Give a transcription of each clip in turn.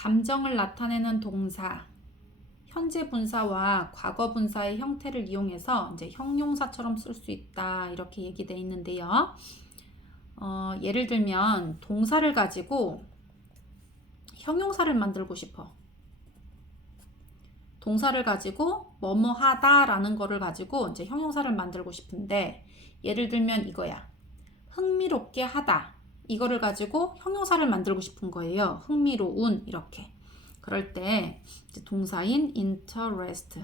감정을 나타내는 동사, 현재 분사와 과거 분사의 형태를 이용해서 이제 형용사처럼 쓸 수 있다 이렇게 얘기되어 있는데요. 예를 들면 동사를 가지고 형용사를 만들고 싶어. 동사를 가지고 뭐뭐 하다 라는 거를 가지고 이제 형용사를 만들고 싶은데, 예를 들면 이거야. 흥미롭게 하다. 이거를 가지고 형용사를 만들고 싶은 거예요. 흥미로운 이렇게. 그럴 때 이제 동사인 interest,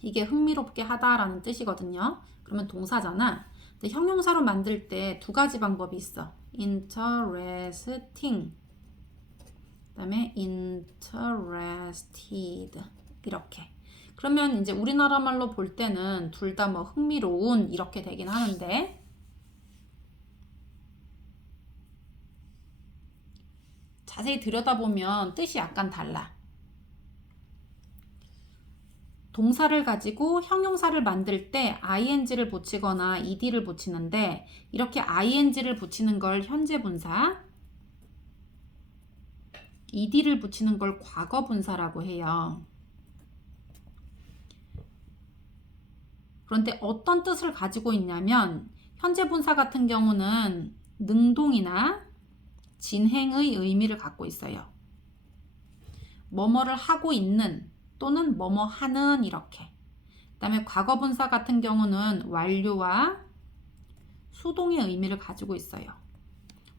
이게 흥미롭게 하다라는 뜻이거든요. 그러면 동사잖아. 근데 형용사로 만들 때 두 가지 방법이 있어. interesting, 그 다음에 interested 이렇게. 그러면 이제 우리나라 말로 볼 때는 둘 다 뭐 흥미로운 이렇게 되긴 하는데, 자세히 들여다보면 뜻이 약간 달라. 동사를 가지고 형용사를 만들 때 ing를 붙이거나 ed를 붙이는데, 이렇게 ing를 붙이는 걸 현재 분사, ed를 붙이는 걸 과거 분사라고 해요. 그런데 어떤 뜻을 가지고 있냐면, 현재 분사 같은 경우는 능동이나 진행의 의미를 갖고 있어요. 뭐뭐를 하고 있는 또는 뭐뭐 하는 이렇게. 그 다음에 과거 분사 같은 경우는 완료와 수동의 의미를 가지고 있어요.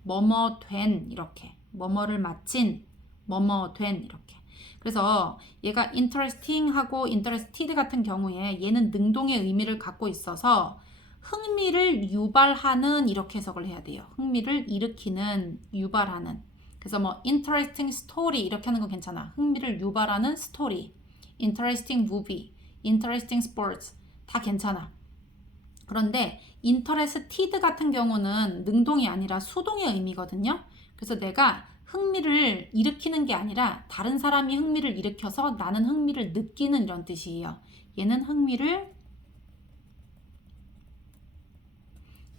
뭐뭐 된 이렇게. 뭐뭐를 마친, 뭐뭐 된 이렇게. 그래서 얘가 interesting 하고 interested 같은 경우에 얘는 능동의 의미를 갖고 있어서 흥미를 유발하는 이렇게 해석을 해야 돼요. 흥미를 일으키는, 유발하는. 그래서 뭐 interesting story 이렇게 하는 건 괜찮아. 흥미를 유발하는 스토리, interesting movie, interesting sports 다 괜찮아. 그런데 interested 같은 경우는 능동이 아니라 수동의 의미거든요. 그래서 내가 흥미를 일으키는 게 아니라 다른 사람이 흥미를 일으켜서 나는 흥미를 느끼는 이런 뜻이에요. 얘는 흥미를,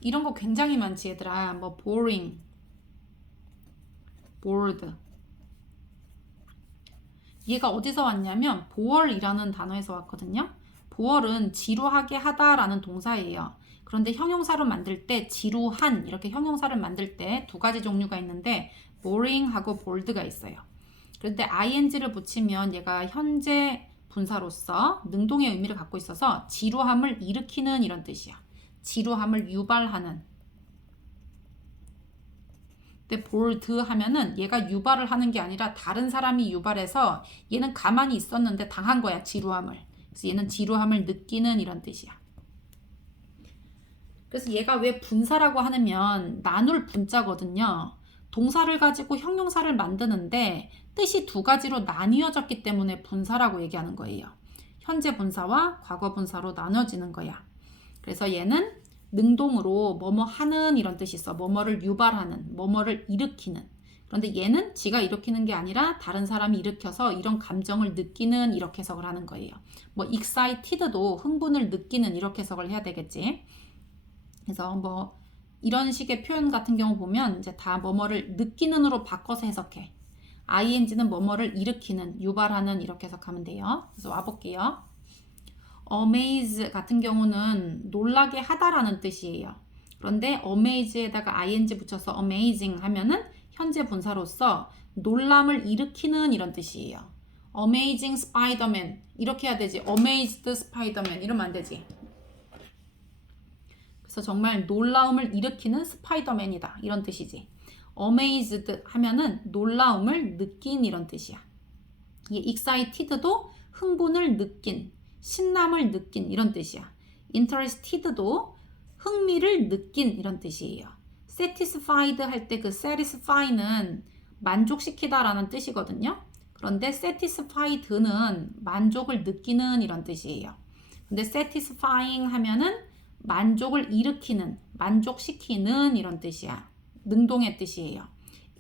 이런 거 굉장히 많지 얘들아. 뭐 boring, bored. 얘가 어디서 왔냐면 bore이라는 단어에서 왔거든요. bore은 지루하게 하다라는 동사예요. 그런데 형용사로 만들 때 지루한 이렇게 형용사를 만들 때 두 가지 종류가 있는데 boring하고 bored가 있어요. 그런데 ing를 붙이면 얘가 현재 분사로서 능동의 의미를 갖고 있어서 지루함을 일으키는 이런 뜻이야. 지루함을 유발하는. 근데 bored 하면은 얘가 유발을 하는 게 아니라 다른 사람이 유발해서 얘는 가만히 있었는데 당한 거야, 지루함을. 그래서 얘는 지루함을 느끼는 이런 뜻이야. 그래서 얘가 왜 분사라고 하면 나눌 분자거든요. 동사를 가지고 형용사를 만드는데 뜻이 두 가지로 나뉘어졌기 때문에 분사라고 얘기하는 거예요. 현재 분사와 과거 분사로 나눠지는 거야. 그래서 얘는 능동으로 뭐뭐 하는 이런 뜻이 있어. 뭐뭐를 유발하는, 뭐뭐를 일으키는. 그런데 얘는 지가 일으키는 게 아니라 다른 사람이 일으켜서 이런 감정을 느끼는 이렇게 해석을 하는 거예요. 뭐 excited도 흥분을 느끼는 이렇게 해석을 해야 되겠지. 그래서 뭐 이런 식의 표현 같은 경우 보면 이제 다 뭐뭐를 느끼는으로 바꿔서 해석해. ing는 뭐뭐를 일으키는, 유발하는 이렇게 해석하면 돼요. 그래서 와볼게요. amaze 같은 경우는 놀라게 하다라는 뜻이에요. 그런데 amaze에다가 ing 붙여서 amazing 하면은 현재 분사로서 놀람을 일으키는 이런 뜻이에요. amazing spider-man 이렇게 해야 되지. amazed spider-man 이러면 안 되지. 그래서 정말 놀라움을 일으키는 스파이더맨이다 이런 뜻이지. amazed 하면은 놀라움을 느낀 이런 뜻이야. 이 excited도 흥분을 느낀, 신남을 느낀 이런 뜻이야. interested도 흥미를 느낀 이런 뜻이에요. satisfied 할 때 그 satisfy는 만족시키다라는 뜻이거든요. 그런데 satisfied는 만족을 느끼는 이런 뜻이에요. 근데 satisfying 하면은 만족을 일으키는, 만족시키는 이런 뜻이야. 능동의 뜻이에요.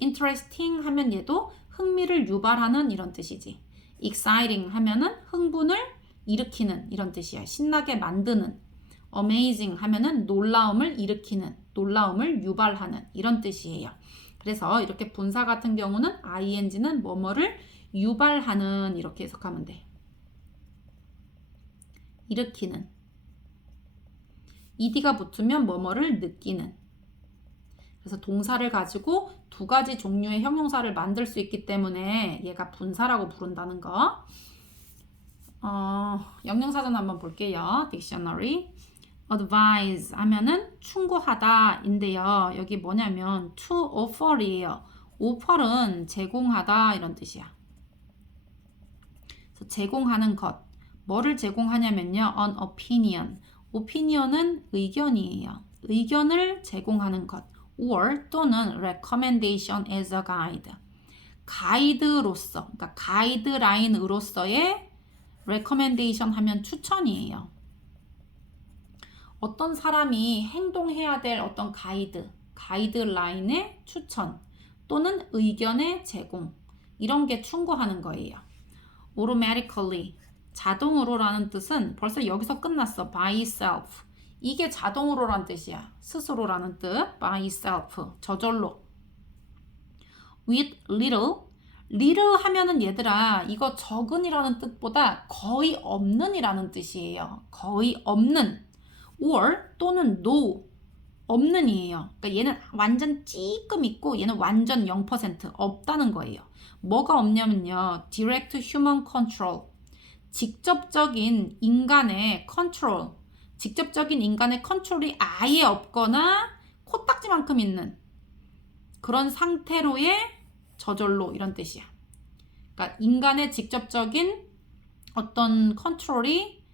interesting 하면 얘도 흥미를 유발하는 이런 뜻이지. exciting 하면은 흥분을 일으키는 이런 뜻이야. 신나게 만드는. amazing 하면은 놀라움을 일으키는, 놀라움을 유발하는 이런 뜻이에요. 그래서 이렇게 분사 같은 경우는 ing는 뭐뭐를 유발하는 이렇게 해석하면 돼. 일으키는. ed가 붙으면 뭐뭐를 느끼는. 그래서 동사를 가지고 두 가지 종류의 형용사를 만들 수 있기 때문에 얘가 분사라고 부른다는 거. 영영사전 한번 볼게요. 딕셔너리. advise 하면은 충고하다 인데요. 여기 뭐냐면 to offer이에요. offer은 제공하다 이런 뜻이야. 그래서 제공하는 것. 뭐를 제공하냐면요. an opinion. opinion은 의견이에요. 의견을 제공하는 것. or 또는 recommendation as a guide. 가이드로서, 그러니까 가이드라인으로서의 recommendation 하면 추천이에요. 어떤 사람이 행동해야 될 어떤 가이드라인의 추천 또는 의견의 제공 이런 게 충고하는 거예요. automatically 자동으로라는 뜻은 벌써 여기서 끝났어. by self 이게 자동으로라는 뜻이야. 스스로라는 뜻. by self 저절로. with little 하면은 얘들아 이거 적은이라는 뜻보다 거의 없는이라는 뜻이에요. 거의 없는 or 또는 no 없는이에요. 그러니까 얘는 완전 찌끔 있고 얘는 완전 0% 없다는 거예요. 뭐가 없냐면요. direct human control 직접적인 인간의 컨트롤 직접적인 인간의 컨트롤이 아예 없거나 코딱지만큼 있는 그런 상태로의 저절로 이런 뜻이야. 그러니까 인간의 직접적인 어떤 컨트롤이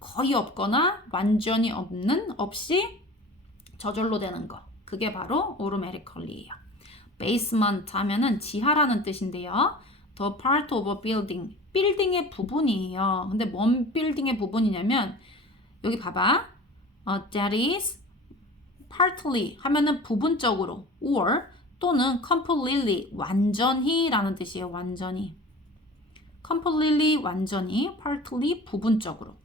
거의 없거나 완전히 없이 저절로 되는 거. 그게 바로 automatically예요. basement 하면은 지하라는 뜻인데요. the part of a building. 빌딩의 부분이에요. 근데 뭔 빌딩의 부분이냐면 여기 봐봐. that is partly 하면은 부분적으로 or 또는 completely 완전히 라는 뜻이에요. 완전히. completely 완전히 partly 부분적으로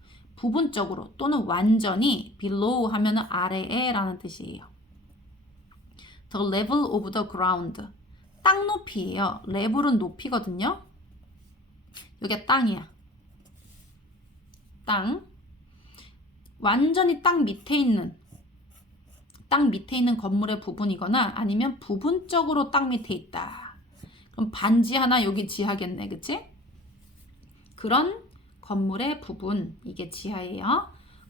또는 완전히 below 하면은 아래에 라는 뜻이에요. the level of the ground 땅 높이예요. level은 높이거든요. 여기가 땅이야. 땅 완전히 땅 밑에 있는 건물의 부분이거나 아니면 부분적으로 땅 밑에 있다. 그럼 반지 하나 여기 지하겠네. 그치? 그런 건물의 부분 이게 지하예요.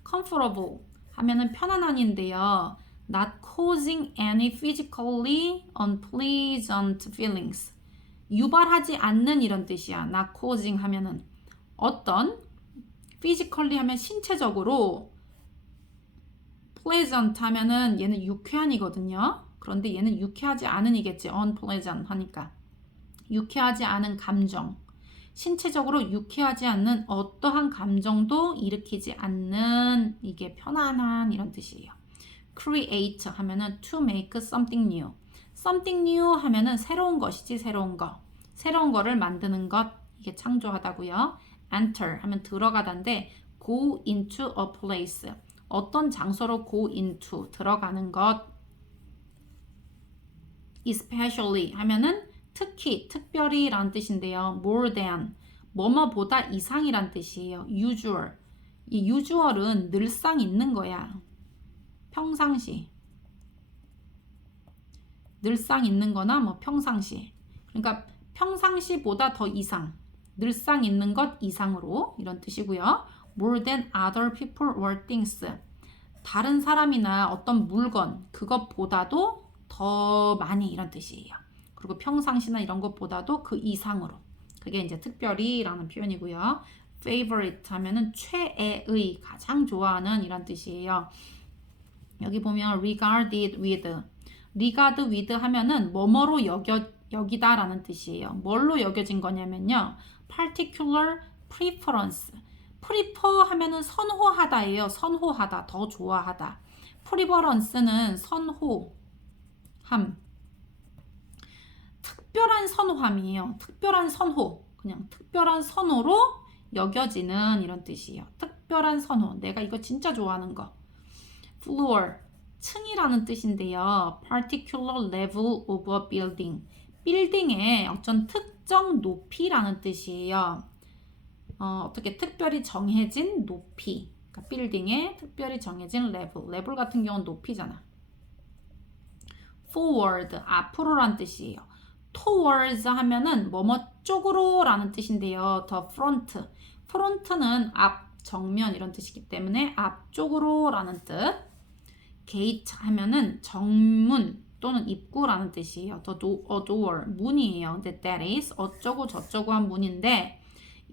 comfortable 하면은 편안한인데요. not causing any physically unpleasant feelings 유발하지 않는 이런 뜻이야. not causing 하면은 어떤 physically 하면 신체적으로 pleasant 하면은 얘는 유쾌한이거든요. 그런데 얘는 유쾌하지 않은이겠지. unpleasant 하니까 유쾌하지 않은 감정 신체적으로 유쾌하지 않는 어떠한 감정도 일으키지 않는 이게 편안한 이런 뜻이에요. create 하면은 to make something new. something new 하면은 새로운 것이지 새로운 거를 만드는 것 이게 창조하다고요. enter 하면 들어가다인데 go into a place 어떤 장소로 go into 들어가는 것. especially 하면은 특히, 특별히 라는 뜻인데요. more than, 뭐뭐보다 이상이란 뜻이에요. usual. 이 usual은 늘상 있는 거야. 평상시. 늘상 있는 거나 뭐 평상시. 그러니까 평상시보다 더 이상. 늘상 있는 것 이상으로 이런 뜻이고요. more than other people or things. 다른 사람이나 어떤 물건, 그것보다도 더 많이 이런 뜻이에요. 그리고 평상시나 이런 것보다도 그 이상으로. 그게 이제 특별히 라는 표현이고요. favorite 하면은 최애의, 가장 좋아하는 이란 뜻이에요. 여기 보면 regarded with 하면은 뭐뭐로 여기다 라는 뜻이에요. 뭘로 여겨진 거냐면요. particular preference. prefer 하면은 선호하다예요. 선호하다, 더 좋아하다. preference는 선호함. 특별한 선호함이에요. 특별한 선호. 그냥 특별한 선호로 여겨지는 이런 뜻이에요. 특별한 선호. 내가 이거 진짜 좋아하는 거. floor. 층이라는 뜻인데요. particular level of a building. 빌딩의 어떤 특정 높이라는 뜻이에요. 어떻게 특별히 정해진 높이. 그러니까 빌딩의 특별히 정해진 레벨. 레벨 같은 경우는 높이잖아. forward, 앞으로란 뜻이에요. towards 하면은 뭐뭐 쪽으로 라는 뜻인데요. the front. front는 앞, 정면 이런 뜻이기 때문에 앞쪽으로 라는 뜻. gate 하면은 정문 또는 입구라는 뜻이에요. a door, 문이에요. 근데 that is 어쩌고 저쩌고 한 문인데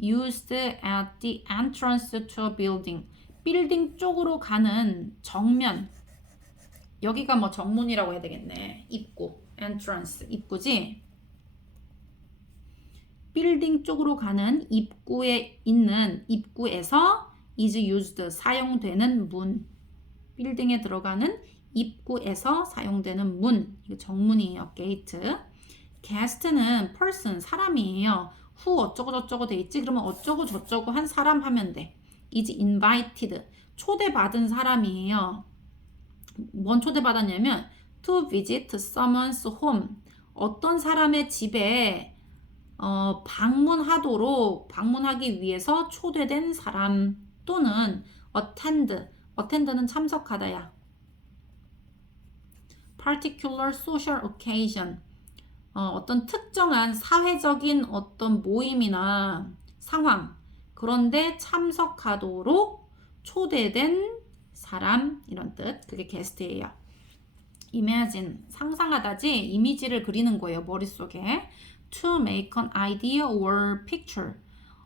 used at the entrance to a building. 빌딩 쪽으로 가는 정면. 여기가 뭐 정문이라고 해야 되겠네. 입구, entrance, 입구지. 빌딩 쪽으로 가는 입구에 있는 입구에서 is used, 사용되는 문. 빌딩에 들어가는 입구에서 사용되는 문. 이거 정문이에요. gate. guest는 person, 사람이에요. who 어쩌고 저쩌고 돼 있지? 그러면 어쩌고 저쩌고 한 사람 하면 돼. is invited, 초대받은 사람이에요. 뭔 초대받았냐면 to visit someone's home, 어떤 사람의 집에 방문하기 위해서 초대된 사람 또는 attend는 참석하다야. particular social occasion, 어떤 특정한 사회적인 어떤 모임이나 상황, 그런데 참석하도록 초대된 사람, 이런 뜻. 그게 게스트예요. imagine, 상상하다지 이미지를 그리는 거예요. 머릿속에. to make an idea or picture,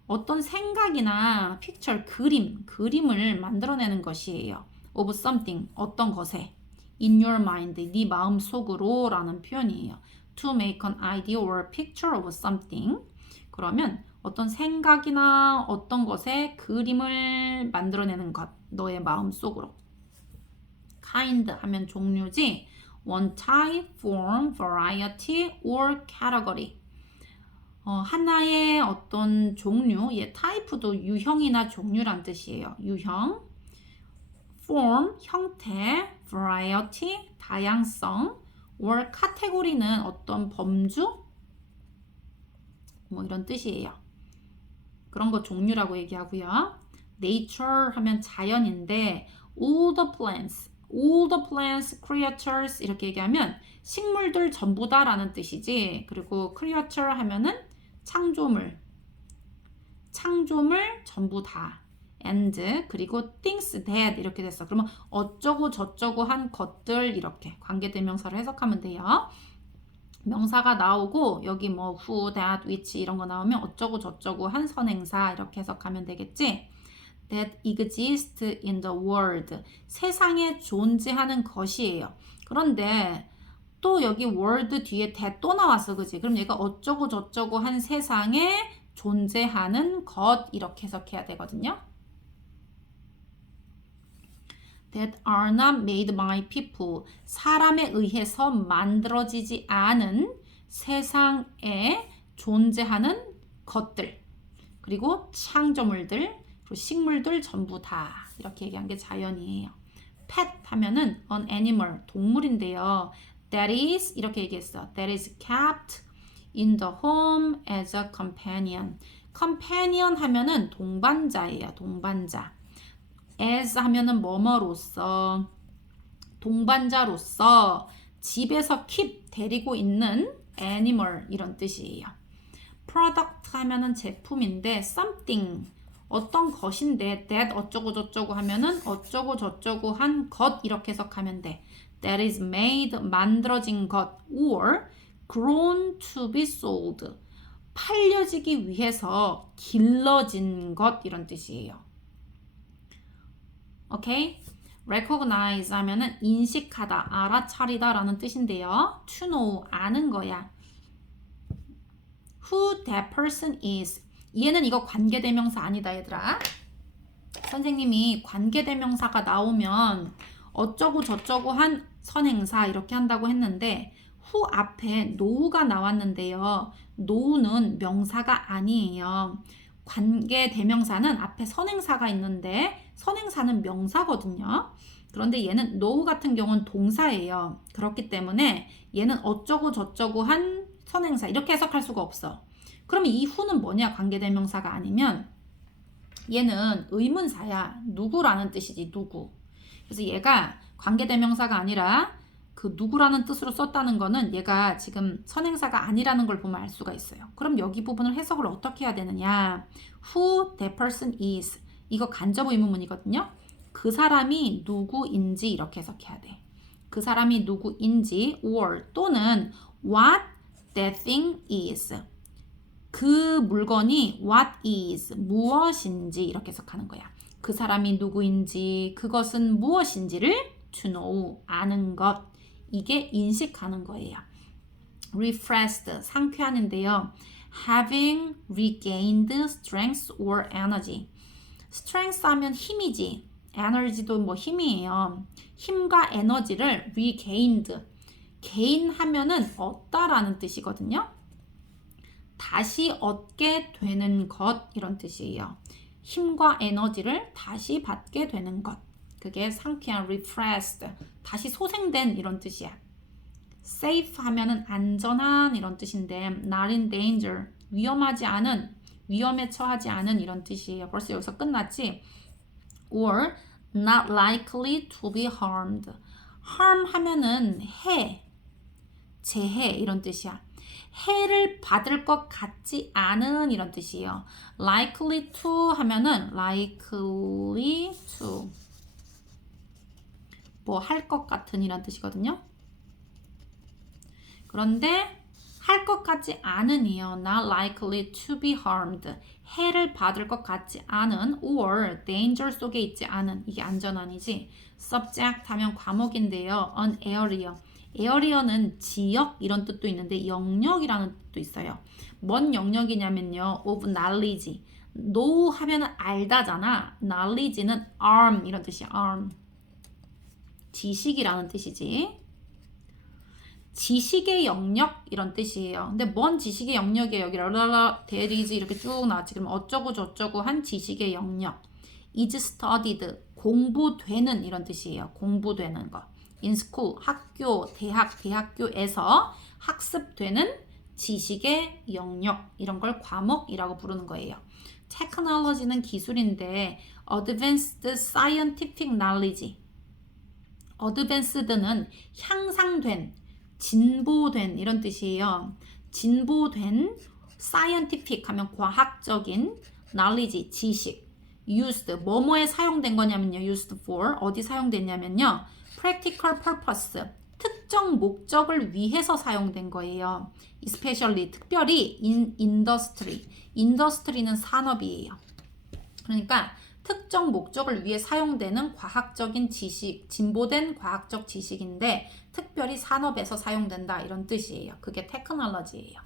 어떤 생각이나 picture, 그림을 만들어내는 것이에요. of something, 어떤 것에. in your mind, 네 마음속으로 라는 표현이에요. to make an idea or picture of something. 그러면 어떤 생각이나 어떤 것에 그림을 만들어내는 것, 너의 마음속으로. kind 하면 종류지. one type, form, variety, or category. 하나의 어떤 종류, 타입도 유형이나 종류란 뜻이에요. 유형. form, 형태, variety, 다양성, or category는 어떤 범주, 뭐 이런 뜻이에요. 그런 거 종류라고 얘기하고요. nature 하면 자연인데 all the plants, creatures 이렇게 얘기하면 식물들 전부다 라는 뜻이지. 그리고 creature 하면은 창조물 전부 다. and 그리고 things that 이렇게 됐어. 그러면 어쩌고 저쩌고 한 것들, 이렇게 관계대명사를 해석하면 돼요. 명사가 나오고 여기 뭐 who, that, which 이런 거 나오면 어쩌고 저쩌고 한 선행사 이렇게 해석하면 되겠지. that exist in the world, 세상에 존재하는 것이에요. 그런데 또 여기 world 뒤에 that 또 나왔어, 그지? 그럼 얘가 어쩌고 저쩌고 한 세상에 존재하는 것, 이렇게 해석해야 되거든요. that are not made by people, 사람에 의해서 만들어지지 않은 세상에 존재하는 것들, 그리고 창조물들, 그리고 식물들 전부 다, 이렇게 얘기한 게 자연이에요. pet 하면은 an animal, 동물인데요. that is, 이렇게 얘기했어. that is kept in the home as a companion. companion 하면은 동반자예요. 동반자. as 하면은 뭐뭐로서, 동반자로서 집에서 keep, 데리고 있는 animal, 이런 뜻이에요. product 하면은 제품인데 something, 어떤 것인데 that 어쩌고 저쩌고 하면은 어쩌고 저쩌고 한 것, 이렇게 해석하면 돼. that is made, 만들어진 것, or grown to be sold, 팔려지기 위해서 길러진 것, 이런 뜻이에요. 오케이? recognize 하면은 인식하다, 알아차리다 라는 뜻인데요. to know, 아는 거야. who that person is. 얘는 이거 관계대명사 아니다, 얘들아. 선생님이 관계대명사가 나오면 어쩌고 저쩌고 한 선행사 이렇게 한다고 했는데 who 앞에 know가 나왔는데요. know는 명사가 아니에요. 관계대명사는 앞에 선행사가 있는데 선행사는 명사거든요. 그런데 얘는 know 같은 경우는 동사예요. 그렇기 때문에 얘는 어쩌고 저쩌고 한 선행사 이렇게 해석할 수가 없어. 그럼 이 who는 뭐냐? 관계대명사가 아니면 얘는 의문사야. 누구라는 뜻이지, 누구. 그래서 얘가 관계대명사가 아니라 그 누구라는 뜻으로 썼다는 거는 얘가 지금 선행사가 아니라는 걸 보면 알 수가 있어요. 그럼 여기 부분을 해석을 어떻게 해야 되느냐? Who that person is. 이거 간접 의문문이거든요. 그 사람이 누구인지 이렇게 해석해야 돼. 그 사람이 누구인지 or 또는 what that thing is. 그 물건이 what is, 무엇인지 이렇게 해석하는 거야. 그 사람이 누구인지, 그것은 무엇인지를 to know, 아는 것. 이게 인식하는 거예요. refreshed, 상쾌한인데요. having regained strength or energy. strength 하면 힘이지. energy도 뭐 힘이에요. 힘과 에너지를 regained. gain 하면은 얻다라는 뜻이거든요. 다시 얻게 되는 것 이런 뜻이에요. 힘과 에너지를 다시 받게 되는 것. 그게 상쾌한 refreshed. 다시 소생된 이런 뜻이야. safe 하면은 안전한 이런 뜻인데 not in danger. 위험하지 않은, 위험에 처하지 않은 이런 뜻이에요. 벌써 여기서 끝났지? or not likely to be harmed. harm 하면은 해, 재해 이런 뜻이야. 해를 받을 것 같지 않은 이런 뜻이에요. likely to 하면은 likely to 뭐 할 것 같은 이란 뜻이거든요. 그런데 할 것 같지 않은이요. not likely to be harmed. 해를 받을 것 같지 않은 or danger 속에 있지 않은. 이게 안전한이지. subject 하면 과목인데요. an area. area는 지역 이런 뜻도 있는데 영역이라는 뜻도 있어요. 뭔 영역이냐면요. of knowledge. know 하면은 알다잖아. knowledge는 arm 이런 뜻이야. arm. 지식이라는 뜻이지. 지식의 영역 이런 뜻이에요. 근데 뭔 지식의 영역이에요? 여기 랄랄라 대리지 이렇게 쭉 나왔지. 그럼 어쩌고 저쩌고 한 지식의 영역. is studied 공부되는 이런 뜻이에요. 공부되는 거. in school 학교, 대학, 대학교에서 학습되는 지식의 영역 이런 걸 과목이라고 부르는 거예요. technology는 기술인데 advanced scientific knowledge. advanced는 향상된, 진보된 이런 뜻이에요. 진보된 scientific 하면 과학적인 knowledge, 지식. used, 뭐뭐에 사용된 거냐면요. used for, 어디 사용됐냐면요. practical purpose, 특정 목적을 위해서 사용된 거예요. especially, 특별히 in industry. industry는 산업이에요. 그러니까 특정 목적을 위해 사용되는 과학적인 지식, 진보된 과학적 지식인데 특별히 산업에서 사용된다 이런 뜻이에요. 그게 테크놀로지예요.